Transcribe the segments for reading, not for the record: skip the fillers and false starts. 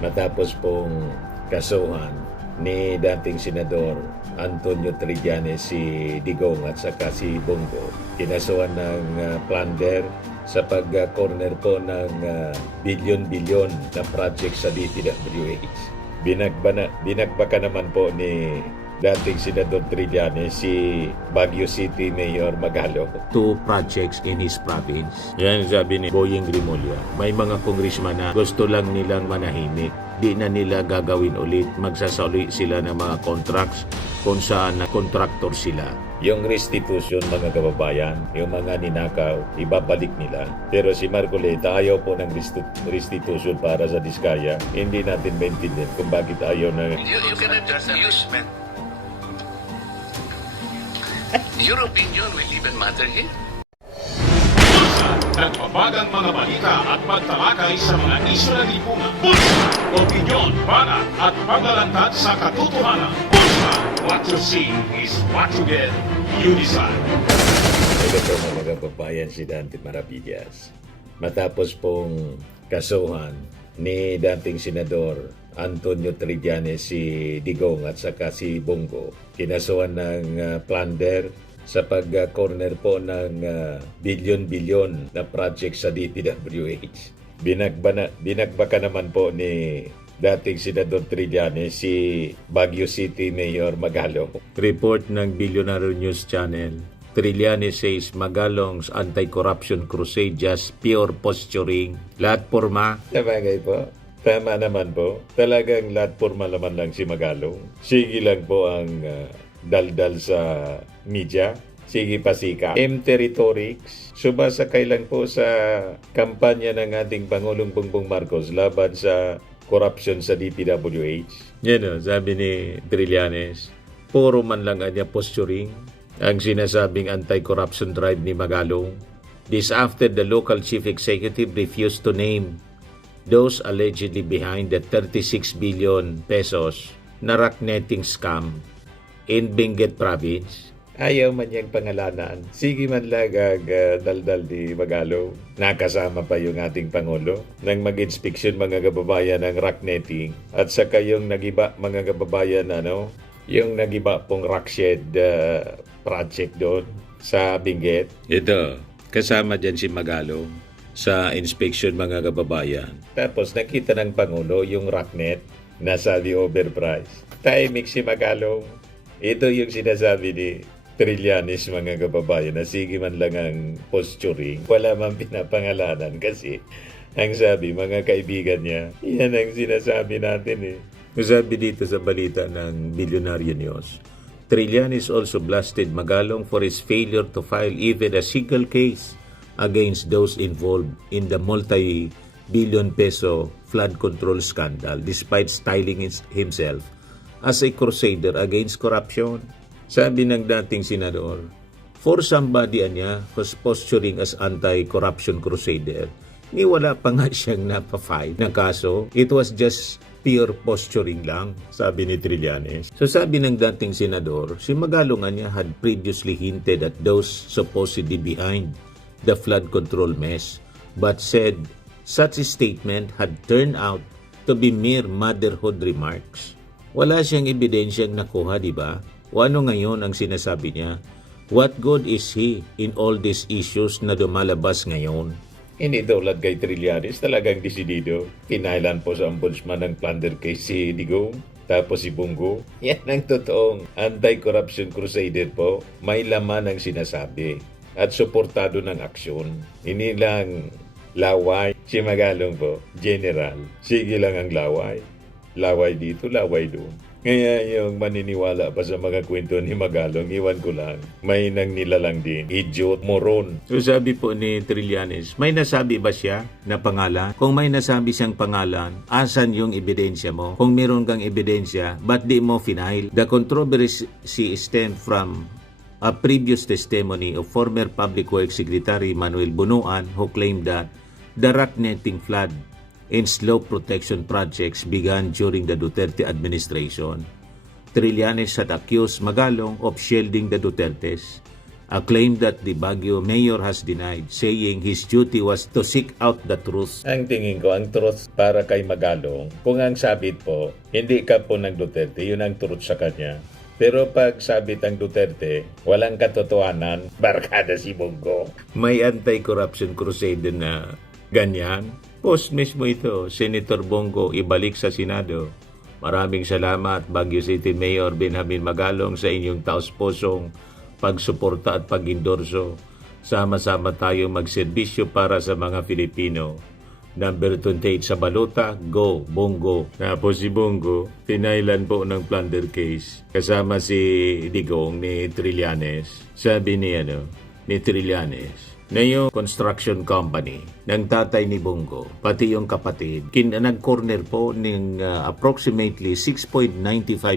matapos pong kasuhan ni dating Senador Antonio Trillanes si Digong at saka si Bongo. Kinasuhan ng plunder sa pag-corner po ng bilyon-bilyon na project sa DPWH. Binagbaka naman po ni dating Senador Trillanes si Baguio City Mayor Magalong. 2 projects in his province. Yan sabi ni Boyeng Rimulya. May mga congressman na gusto lang nilang manahimik. Di na nila gagawin ulit. Magsasali sila ng mga contracts kung saan na contractor sila. Yung restitution, mga kababayan, yung mga ninakaw, ibabalik nila. Pero si Marcoleta ayaw po ng restitution para sa Diskaya. Hindi natin maintindihan kung bakit ayaw na... You cannot just use... Your opinion will even matter here. Nagbabagang mga balita at pagtalakay sa mga isyu ng lipunan. Pulsa, opinyon, banat at paglalantad sa katotohanan. Pulsa, what you see is what you get. You decide. Ito po mga kababayan, si Dante Maravillas. Matapos pong kasuhan ni dating Senador Antonio Trillanes si Digong at saka si Bongo, kinasuhan ng plunder sa pag-corner po ng bilyon-bilyon na project sa DPWH. Binagbaka naman po ni dating Senador Trillanes si Baguio City Mayor Magalong. Report ng Billionaire News Channel, Trillanes says Magalong's anti-corruption crusade just pure posturing. Lahat porma. Sabagay po. Tama naman po. Talagang lahat porma naman lang si Magalong. Sige lang po ang daldal sa media. Sige pasika. M-Territorics. Sumasakay lang po sa kampanya ng ating Pangulong Bongbong Marcos laban sa corruption sa DPWH. Yan o, sabi ni Trillanes. Puro man lang kanya posturing ang sinasabing anti-corruption drive ni Magalong. This after the local chief executive refused to name those allegedly behind the 36 billion pesos na rocknetting scam in Benguet Province. Ayaw man niyang pangalanan. Sige man lang ang daldal ni Magalong. Nakasama pa yung ating Pangulo nang mag-inspeksyon mga kababayan ng rocknetting at saka yung nagiba mga kababayan yung nagiba pong rockshed project doon sa Benguet. Ito, kasama dyan si Magalong sa inspection mga kababayan. Tapos nakita ng Pangulo yung rocknet na sabi overpriced. Timing si Magalong. Ito yung sinasabi ni Trillanes mga kababayan na sige man lang ang posturing. Wala man pinapangalanan kasi ang sabi mga kaibigan niya, yan ang sinasabi natin eh. Sabi dito sa balita ng Billionaire News, Trillanes also blasted Magalong for his failure to file even a single case against those involved in the multi-billion peso flood control scandal despite styling himself as a crusader against corruption. Sabi ng dating senador, for somebody who's posturing as anti-corruption crusader, ni wala pa nga siyang napafile na kaso. It was just pure posturing lang, sabi ni Trillanes. So sabi ng dating senador, si Magalong niya had previously hinted at those supposedly behind the flood control mess, but said such a statement had turned out to be mere motherhood remarks. Wala siyang ebidensyang nakuha, di ba? O ano ngayon ang sinasabi niya? What good is he in all these issues na dumalabas ngayon? Hindi tulad kay Trillanes, talagang desidido. Kinailan po sa ombudsman ng plunder case si Digong, tapos si Bongo. Yan ang totoong anti-corruption crusader po. May laman ang sinasabi at suportado ng aksyon. Hindi lang laway. Si Magalong po, general. Sige lang ang laway. Laway dito, laway doon. Kaya yung maniniwala pa sa mga kwento ni Magalong, iwan ko lang. May nang nilalang din. Idiot, moron. So sabi po ni Trillanes, may nasabi ba siya na pangalan? Kung may nasabi siyang pangalan, asan yung ebidensya mo? Kung meron kang ebidensya, ba't di mo final? The controversy stemmed from a previous testimony of former Public Works Secretary Manuel Bunuan who claimed that the rocknetting flood and slope protection projects began during the Duterte administration. Trillanes had accused Magalong of shielding the Dutertes a claim that the Baguio mayor has denied, saying his duty was to seek out the truth. Ang tingin ko, ang truth para kay Magalong, kung ang sabit po, hindi ka po ng Duterte, yun ang truth sa kanya. Pero pag sabit ang Duterte, walang katotohanan, barkada si Bongo. May anti-corruption crusade na ganyan. Post mismo ito, Senator Bongo ibalik sa Senado. Maraming salamat, Baguio City Mayor Benjamin Magalong, sa inyong taos-pusong pagsuporta at pag-endorso. Sama-sama tayo magserbisyo para sa mga Filipino. Number 28 sa balota, go, Bongo. Tapos si Bongo, pinailan po ng plunder case. Kasama si Digong ni Trillanes. Sabi ni Trillanes, na yung construction company ng tatay ni Bongo, pati yung kapatid, nag-corner po ng approximately 6.95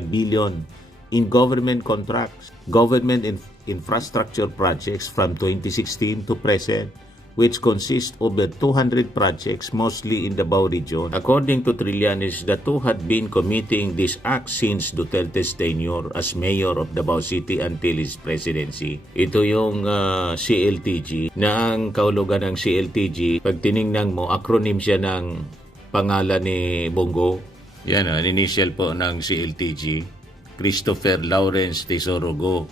billion in government contracts, government infrastructure projects from 2016 to present, which consist over 200 projects, mostly in the Davao region. According to Trillanes, the two had been committing this act since Duterte's tenure as mayor of Davao City until his presidency. Ito yung CLTG, na ang kahulugan ng CLTG, pag tiningnan mo, acronym siya ng pangalan ni Bongo. Yan ang initial po ng CLTG. Christopher Lawrence Tesorogo,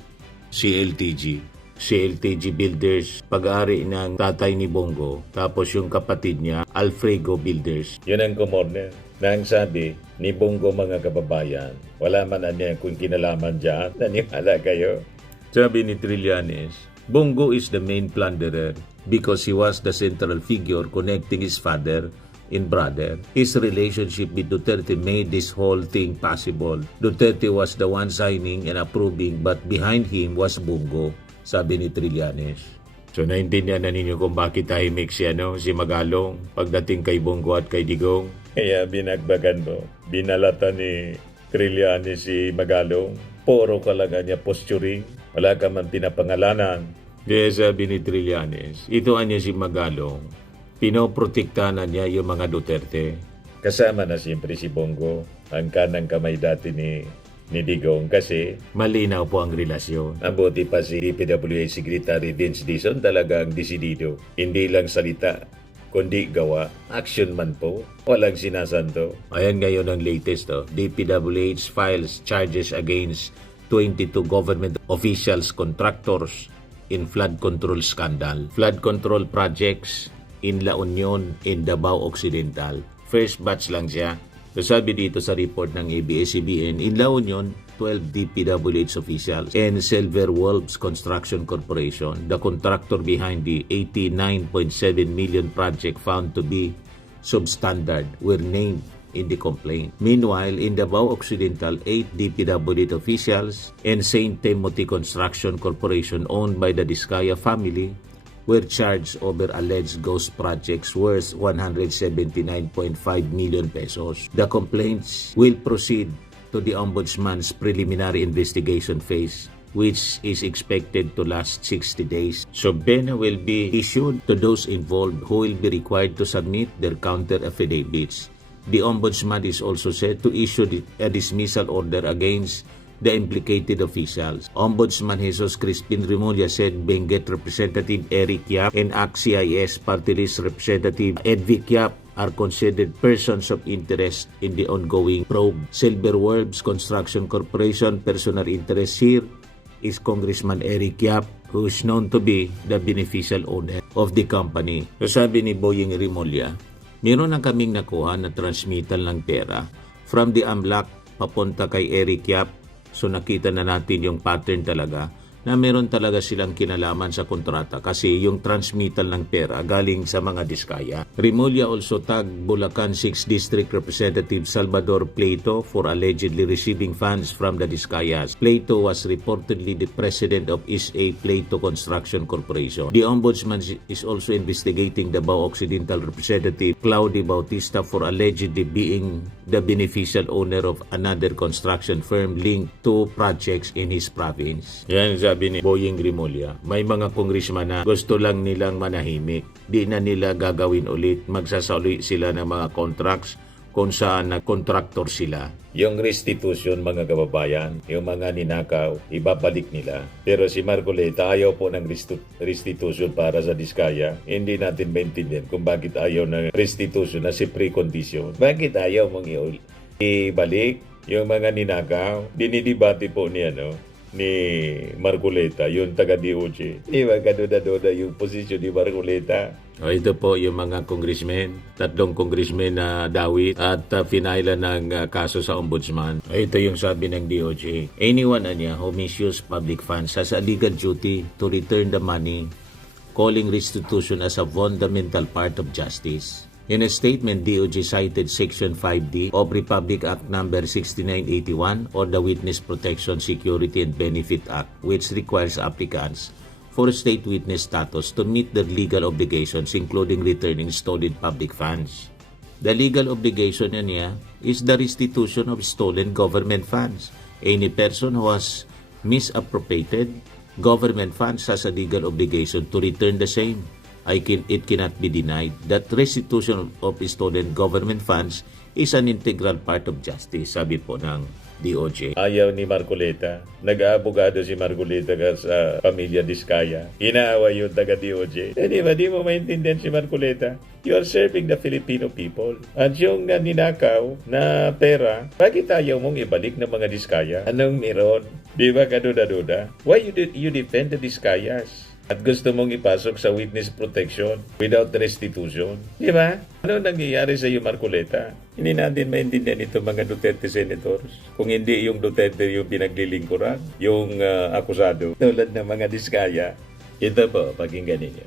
CLTG. CLTG Builders, pag-aari ng tatay ni Bongo, tapos yung kapatid niya, Alfredo Builders. Yun ang kumorner. Nang sabi ni Bongo, mga kababayan, wala man niya kung kinalaman dyan, naniwala kayo. Sabi ni Trillanes, Bongo is the main plunderer because he was the central figure connecting his father and brother. His relationship with Duterte made this whole thing possible. Duterte was the one signing and approving, but behind him was Bongo, sabi ni Trillanes. So naintindihan na ninyo kung bakit tahimik si Magalong pagdating kay Bongo at kay Digong. Kaya binagbagan mo, binalata ni Trillanes si Magalong. Puro kalaga niya posturing, wala ka man pinapangalanan. Kaya sabi ni Trillanes, ituan niya si Magalong, pinoprotektahan na niya yung mga Duterte. Kasama na siyempre si Bongo, ang kanang kamay dati ni Digong, kasi malinaw po ang relasyon. Mabuti pa si DPWH Secretary Vince Dizon, talagang desidido. Hindi lang salita, kundi gawa. Action man po, walang sinasanto. Ayan ngayon ang latest. DPWH files charges against 22 government officials, contractors in flood control scandal. Flood control projects in La Union in Davao Occidental. First batch lang siya. So sabi dito sa report ng ABS-CBN, in La Union, 12 DPWH officials and Silver Wolves Construction Corporation, the contractor behind the 89.7 million project found to be substandard, were named in the complaint. Meanwhile, in Davao Occidental, 8 DPWH officials and St. Timothy Construction Corporation owned by the Discaya family were charged over alleged ghost projects worth 179.5 million pesos. The complaints will proceed to the Ombudsman's preliminary investigation phase, which is expected to last 60 days. So BENA will be issued to those involved who will be required to submit their counter affidavits. The Ombudsman is also set to issue a dismissal order against the implicated officials. Ombudsman Jesus Crispin Remulla said Benguet Representative Eric Yap and ACT-CIS Party List Representative Edvic Yap are considered persons of interest in the ongoing probe. Silver Wolves Construction Corporation personal interest here is Congressman Eric Yap, who is known to be the beneficial owner of the company. So sabi ni Boying Remulla, meron na kaming nakuha na transmittal ng pera from the AMLAC papunta kay Eric Yap. So nakita na natin yung pattern talaga na meron talaga silang kinalaman sa kontrata kasi yung transmittal ng pera galing sa mga Diskaya. Remulla also tagged Bulacan 6 District Representative Salvador Pleito for allegedly receiving funds from the Diskayas. Pleito was reportedly the president of SA Pleito Construction Corporation. The Ombudsman is also investigating the Davao Occidental Representative Claudio Bautista for allegedly being the beneficial owner of another construction firm linked to projects in his province. Yan sabi ni Boying Remulla, may mga congressman na gusto lang nilang manahimik. Di na nila gagawin ulit. Magsasali sila ng mga contracts kung saan nag-contractor sila. Yung restitution, mga kababayan, yung mga ninakaw, ibabalik nila. Pero si Marcoleta ayaw po ng restitution para sa Diskaya. Hindi natin maintindihan kung bakit ayaw ng restitution na si precondition. Bakit ayaw mong ibalik yung mga ninakaw? Dinidibati po ni Marcoleta, yung taga-DOJ. Di ba kaduda-duda yung posisyon ni Marcoleta? O ito po yung mga congressmen, 3 congressmen na dawit at pinaila ng kaso sa ombudsman. O ito yung sabi ng DOJ. Anyone who misuse public funds has a legal duty to return the money, calling restitution as a fundamental part of justice. In a statement, DOJ cited Section 5D of Republic Act No. 6981 or the Witness Protection, Security and Benefit Act, which requires applicants for state witness status to meet their legal obligations, including returning stolen public funds. The legal obligation niya is the restitution of stolen government funds. Any person who has misappropriated government funds has a legal obligation to return the same. It cannot be denied that restitution of stolen government funds is an integral part of justice, sabi po ng DOJ. Ayaw ni Marcoleta. Nag-aabogado si Marcoleta sa pamilya Diskaya. Inaaway yung taga-DOJ. Di ba, di mo maintindihan si Marcoleta? You are serving the Filipino people. At yung ninakaw na pera, bakit ayaw mong ibalik ng mga Diskaya? Anong meron? Di ba kaduda-duda? Why you defend the Diskayas? At gusto mong ipasok sa witness protection without restitution. Di ba? Ano nangyayari sa iyo, Marcoleta? Hindi natin maintindihan ito mga Duterte senators. Kung hindi yung Duterte yung pinaglilingkuran, yung akusado, tulad ng mga Diskaya. Ito po, pakinggan ninyo.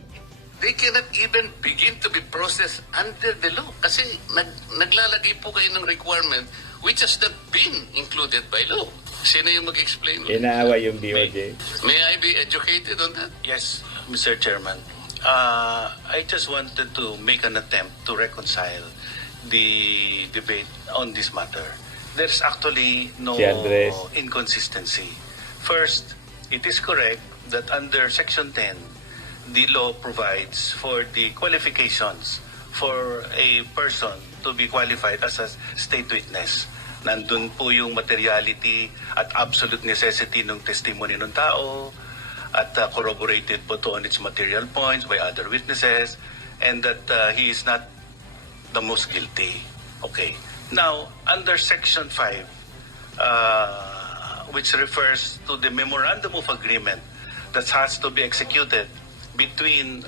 They cannot even begin to be processed under the law kasi naglalagay po kayo ng requirement which has not been included by law. Sino yung mag-explain? Inaaway yung DOJ. May I be educated on that? Yes, Mr. Chairman. I just wanted to make an attempt to reconcile the debate on this matter. There's actually no Si Andres. inconsistency. First, it is correct that under Section 10, the law provides for the qualifications for a person to be qualified as a state witness. Nandun po yung materiality at absolute necessity ng testimony ng tao at corroborated po to on its material points by other witnesses and that he is not the most guilty. Okay. Now, under Section 5, which refers to the memorandum of agreement that has to be executed between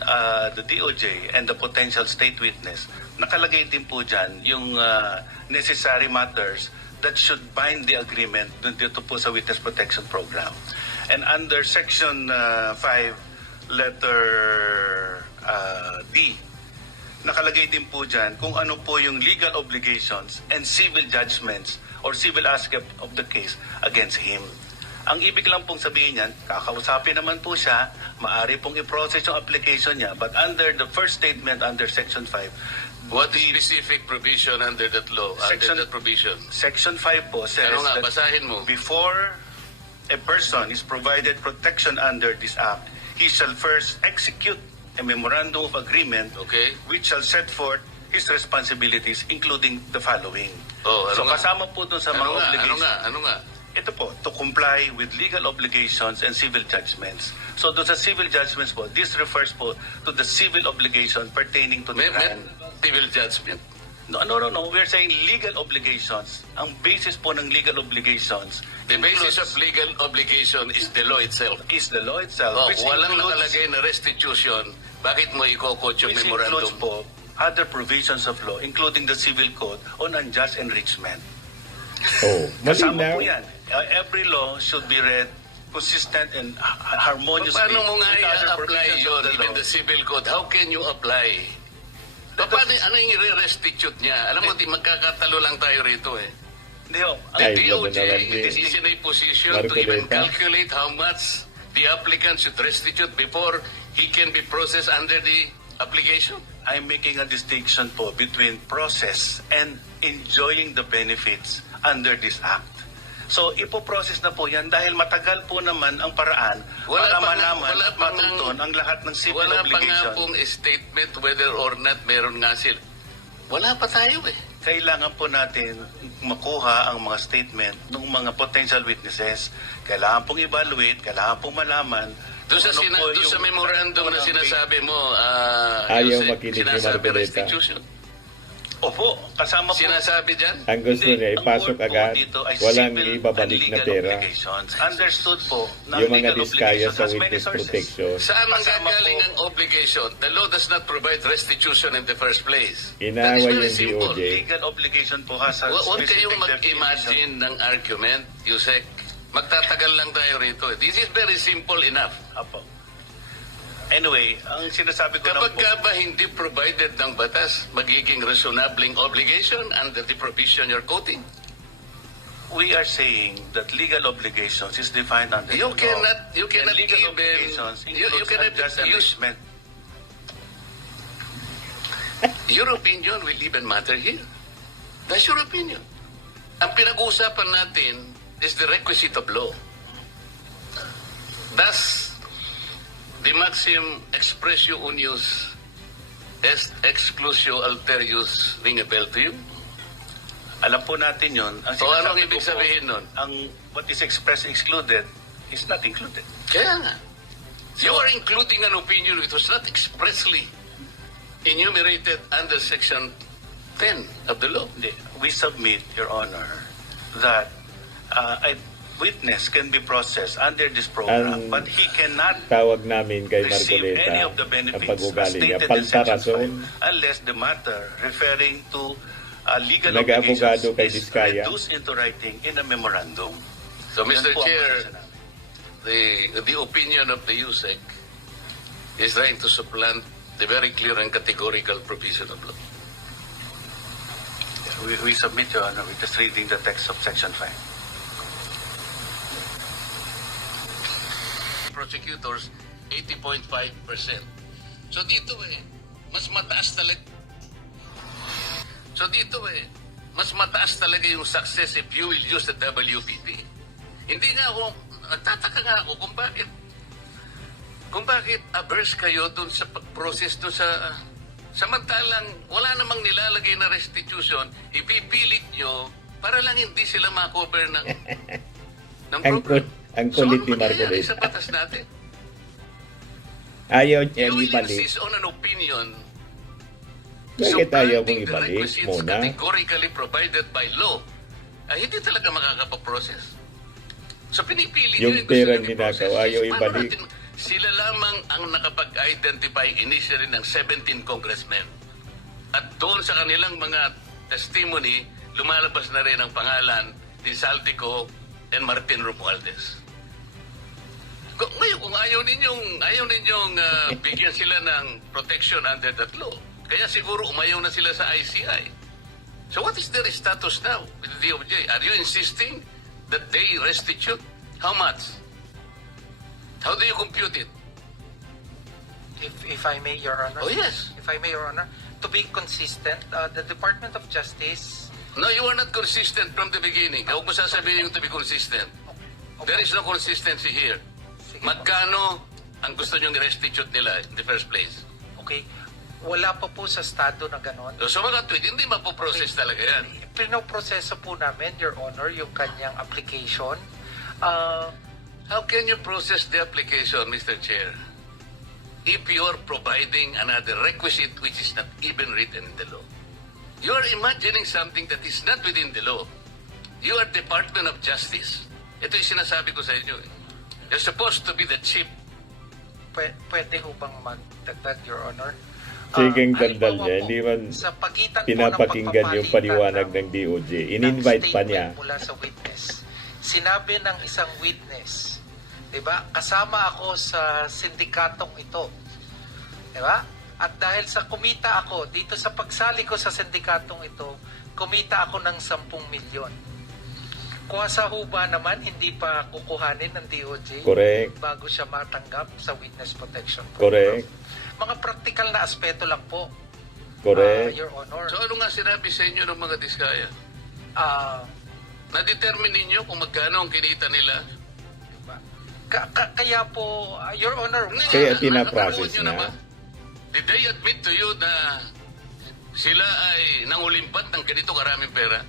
the DOJ and the potential state witness, nakalagay din po dyan yung necessary matters that should bind the agreement dito po sa Witness Protection Program. And under Section 5, letter D, nakalagay din po dyan kung ano po yung legal obligations and civil judgments or civil aspect of the case against him. Ang ibig lang pong sabihin niyan, kakausapin naman po siya, maaari pong i-process yung application niya, but under the first statement under Section 5, What specific provision under that law, Section- under that provision? Section 5 po says Ano nga, that basahin mo. before a person is provided protection under this act, he shall first execute a memorandum of agreement Okay. which shall set forth his responsibilities including the following. Oh, ano So nga? kasama po dun sa mga obligations. Ano nga? Ito po, to comply with legal obligations and civil judgments. So doon sa civil judgments po, this refers po to the civil obligation pertaining to the May crime. civil judgment. No. We're saying legal obligations. Ang basis po ng legal obligations The basis of includes- legal obligation is the law itself. is the law itself, Oh, which walang includes, nakalagay na restitution, bakit mo i-quote yung which memorandum? includes po other provisions of law, including the civil code on unjust enrichment. Oh, Kasama malinaw. po yan. Every law should be read consistent and harmoniously Paano mo nga with other i-apply provisions yun, of the even law. the civil code? How can you apply? Paano, ano yung i-restitute niya? Alam mo, di magkakatalo lang tayo rito eh. Hindi ho. The Ay, DOJ naman naman, is in a position to even Marcoleta. calculate how much the applicant should restitute before he can be processed under the application. I'm making a distinction po between process and enjoying the benefits under this act. So, ipoprocess na po yan dahil matagal po naman ang paraan para malaman at matuntun ang lahat ng civil Wala pa nga obligation. pong statement whether or not meron nga sila. Wala pa tayo eh. kailangan po natin makuha ang mga statement ng mga potential witnesses. Kailangan pong evaluate, kailangan pong malaman Doon sa, kung ano po doon sa yung memorandum na mga- sinasabi mo, Ayaw Yusek, makinig ni sinasabi Marcoleta. restitution. Opo, kasama po. Sinasabi dyan? Ang gusto Hindi, niya, ang ipasok word po agad, dito ay walang civil ibabalik and na legal pera. obligations. Understood po na Yung mga legal diskaya obligations sa has many witness sources. protection, Saan ang Kasama gagaling po- ang obligation? The law does not provide restitution in the first place. Inaaway That is very yung simple. DOJ. Legal obligation po has a Huwag specific kayong definition. mag-imagine ng argument, Yusek. Magtatagal lang tayo rito. This is very simple enough. Apo. Anyway, ang sinasabi ko lang Kapag po, ka ba hindi provided ng batas, magiging reasonabling obligation under the provision you're quoting? we are saying that legal obligations is defined under You the law. cannot And legal even, obligations you includes cannot unjust use, enrichment. your opinion will even matter here. That's your opinion. Ang pinag-uusapan natin is the requisite of law. Thus, the maxim expressio unius est exclusio alterius ring a bell to you? Alam po natin yun. Ang So, anong sinasabi ibig ko po, sabihin nun? Ang what is expressed excluded is not included. Kaya nga. You are including an opinion which was not expressly enumerated under Section 10 of the law. Hindi. We submit, Your Honor, that a witness can be processed under this program, Ang but he cannot tawag namin kay receive any Marcoleta, of the ang benefits as pag-ugali niya, stated in Section paltarason, 5 unless the matter referring to legal Nag-abogado kay obligations is Diskaya. reduced into writing in a memorandum. So, Mr. Yan po ang Chair, posisyon namin. the opinion of the USEC is trying to supplant the very clear and categorical provision of law. We submit, Your Honor, we're just reading the text of Section 5. Prosecutors, 80.5%. So dito mas mataas talaga. So dito mas mataas talaga yung success if you will use the WPP. Hindi nga ako, nagtataka nga ako kung bakit averse kayo dun sa pag-process dun sa samantalang wala namang nilalagay na restitution, ipipilit nyo para lang hindi sila makover ng program. ang kulit So, ni ano mangyayari sa Marcoleta. batas natin? Ayaw niya You will ibalik. insist on an opinion Bakit ayaw mong supplanting the ibalik requisites muna? categorically provided by law. Ay, hindi talaga makakapaprocess. So, pinipili Yung nyo gusto perang nyo ninakaw, i-process. ayaw Paano ibalik. natin- Sila lamang ang nakapag-identify initially ng 17 congressmen. At doon sa kanilang mga testimony, lumalabas na rin ang pangalan ni Saldico and Martin Romualdez. Ngayon, kung ayaw ninyong bigyan sila ng protection under that law, kaya siguro umayaw na sila sa ICI. So what is their status now with the DOJ? Are you insisting that they restitute? How much? How do you compute it? If I may, Your Honor. Oh, yes. If I may, Your Honor. To be consistent, the Department of Justice... No, you are not consistent from the beginning. Huwag mo sasabihin yung to be consistent. There is no consistency here. Sige po. Magkano ang gusto nyong restitute nila in the first place? Okay. Wala pa po sa estado na ganon. So mga tweet, hindi mapoprocess talaga yan. Pinoproseso po namin, Your Honor, yung kanyang application. How can you process the application, Mr. Chair, if you're providing another requisite which is not even written in the law? You are imagining something that is not within the law. You are Department of Justice. Ito yung sinasabi ko sa inyo. You're supposed to be the chief. Pwede ho bang magdagdag, Your Honor? Siging gandal halimbawa niya, po, hindi man sa pagitan po ng pinapakinggan yung paliwanag ng DOJ. In-invite pa niya. statement mula sa witness. Sinabi ng isang witness, 'di ba? Kasama ako sa sindikatong ito. 'Di ba? At dahil sa kumita ako dito sa pagsali ko sa sindikatong ito, kumita ako ng 10 milyon. Kuwasa ho ba naman hindi pa kukuhanin ng DOJ Correct. bago siya matanggap sa witness protection program? Correct. Mga practical na aspeto lang po, Correct. Your Honor. So ano nga sinabi sa inyo ng mga diskaya? Ah, Na-determine ninyo kung magkano ang kinita nila? kaya po, Your Honor, Kaya Nakapanood pinaprocess nyo na. ba? Did they admit to you na sila ay nangulimpat ng ganito karaming pera.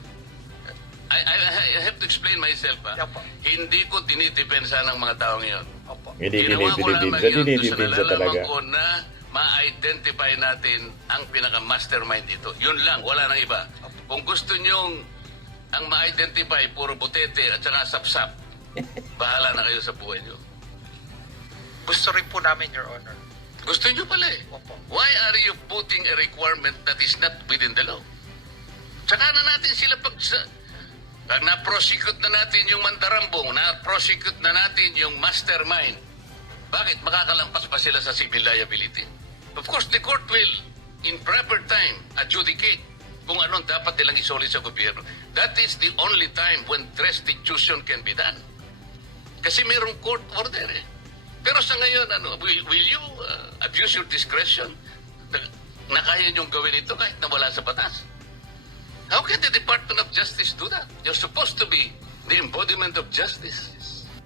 I have to explain myself. Opo. Hindi ko dinidepensa ng mga taong iyon. Opo. Hindi Ginawa ko lamang yun doon sa dinidipinsa nalalaman talaga. ko na ma-identify natin ang pinaka-mastermind dito. Yun lang, wala nang iba. Kung gusto nyong ang ma-identify, puro butete at saka sapsap, bahala na kayo sa buhay nyo. Gusto rin po namin, Your Honor. Gusto nyo pala eh. Opo. Why are you putting a requirement that is not within the law? Tsaka na natin sila pag na-prosecute na natin yung mandarambong, na-prosecute na natin yung mastermind, bakit makakalampas pa sila sa civil liability? Of course, the court will, in proper time, adjudicate kung anong dapat nilang isolid sa gobyerno. That is the only time when restitution can be done. Kasi mayroong court order eh. Pero sa ngayon, will you abuse your discretion na kaya niyong gawin ito kahit na wala sa batas? How can the Department of Justice do that? You're supposed to be the embodiment of justice.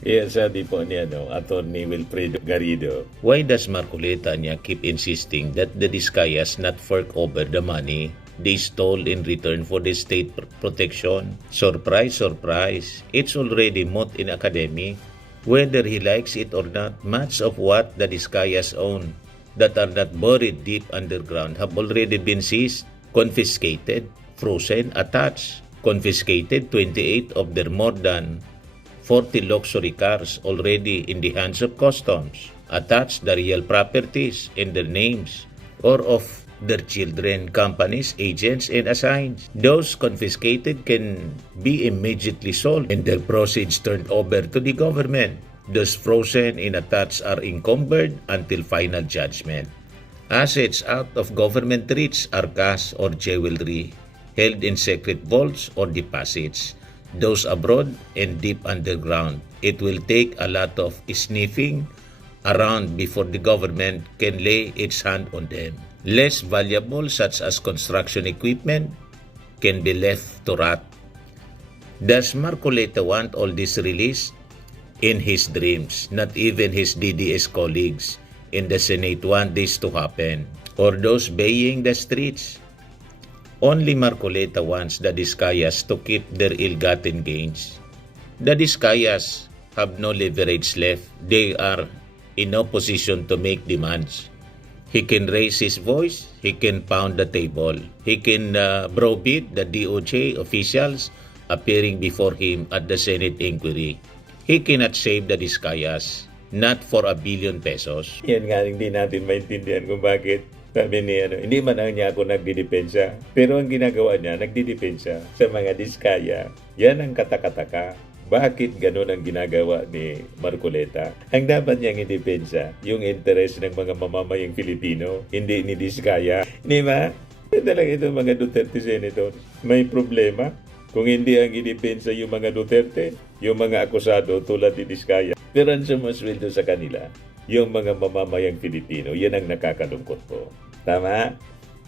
Yes, sabi po ni Attorney Wilfredo Garrido. Why does Marcoleta niya keep insisting that the Discayas not fork over the money they stole in return for the state protection? Surprise, surprise. It's already moot in academy. Whether he likes it or not, much of what the Discayas own that are not buried deep underground have already been seized, confiscated, frozen, attached. Confiscated 28 of their more than 40 luxury cars already in the hands of customs. Attached the real properties in their names or of their children, companies, agents, and assigns. Those confiscated can be immediately sold and their proceeds turned over to the government. Those frozen and attached are encumbered until final judgment. Assets out of government reach are cash or jewelry held in secret vaults or deposits. Those abroad and deep underground. It will take a lot of sniffing around before the government can lay its hand on them. Less valuable, such as construction equipment, can be left to rot. Does Marcoleta want all this released? In his dreams, not even his DDS colleagues in the Senate want this to happen, or those baying the streets. Only Marcoleta wants the Discayas to keep their ill-gotten gains. The Discayas have no leverage left. They are in no position to make demands. He can raise his voice. He can pound the table. He can browbeat the DOJ officials appearing before him at the Senate inquiry. He cannot save the Discayas, not for $1 billion pesos. Yan nga hindi natin maintindihan kung bakit. Sabi ni hindi man niya ako nagdidepensa. Pero ang ginagawa niya, nagdidepensa sa mga Diskaya. Yan ang katakataka. Bakit ganun ang ginagawa ni Marcoleta? Ang dapat niyang idepensa, yung interest ng mga mamamayang Filipino, hindi ni Diskaya. Di ba? Talaga itong mga Duterte Senator. May problema. Kung hindi ang idepensa yung mga Duterte, yung mga akusado tulad ni Diskaya, pero ang sumasweldo sa kanila, yung mga mamamayang Filipino, yan ang nakakalungkot po. Tama?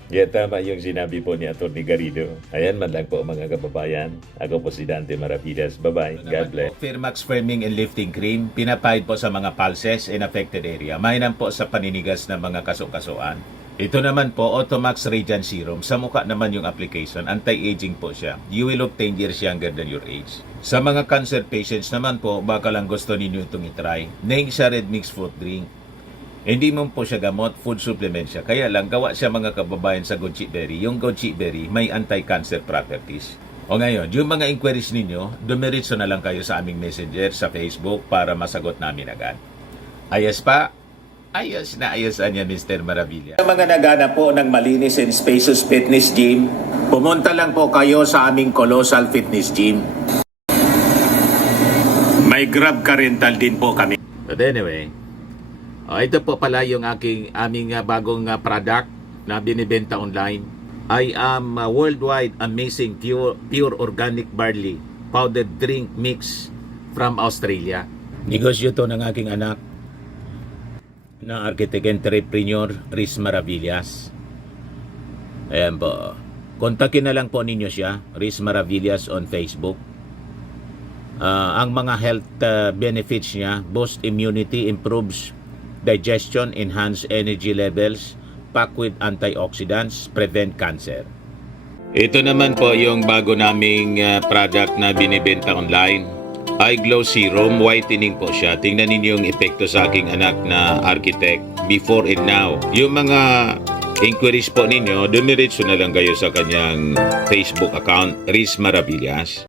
Yeah, tama yung sinabi po ni Atty. Garrido. Ayan man lang po mga kababayan. Ako po si Dante Maravidas. Bye-bye. God bless. Firmax Firming and Lifting Cream, pinapahid po sa mga pulses in affected area. Mainam po sa paninigas ng mga kaso-kasuan. Ito naman po, Automax Radiant Serum. Sa mukha naman yung application, anti-aging po siya. You will look 10 years younger than your age. Sa mga cancer patients naman po, baka lang gusto ninyo itong itry. Naing siya red mixed fruit drink. Hindi mo po siya gamot, food supplement siya. Kaya lang, gawa siya mga kababayan sa goji berry. Yung goji berry, may anti-cancer properties. O ngayon, yung mga inquiries ninyo, dumiritso na lang kayo sa aming messenger sa Facebook para masagot namin agad. Ayos pa? Ayos na ayos niya, Mr. Maravilla. Sa mga naghanap po ng malinis and spacious fitness gym, pumunta lang po kayo sa aming Colossal Fitness Gym. May Grab car rental din po kami. But anyway, ito po pala yung aming bagong product na binibenta online. I am worldwide amazing pure organic barley powdered drink mix from Australia. Negosyo to ng aking anak na architect entrepreneur Riz Maravillas. Ayan po. Kontakin na lang po ninyo siya, Riz Maravillas on Facebook. Ang mga health benefits niya, boost immunity, improves digestion, enhance energy levels, packed with antioxidants, prevent cancer. Ito naman po yung bago naming product na binibenta online. Eye Glow Serum, whitening po siya. Tingnan ninyo yung epekto sa aking anak na architect before and now. Yung mga inquiries po ninyo, dumiretso na lang kayo sa kanyang Facebook account, Riz Maravillas.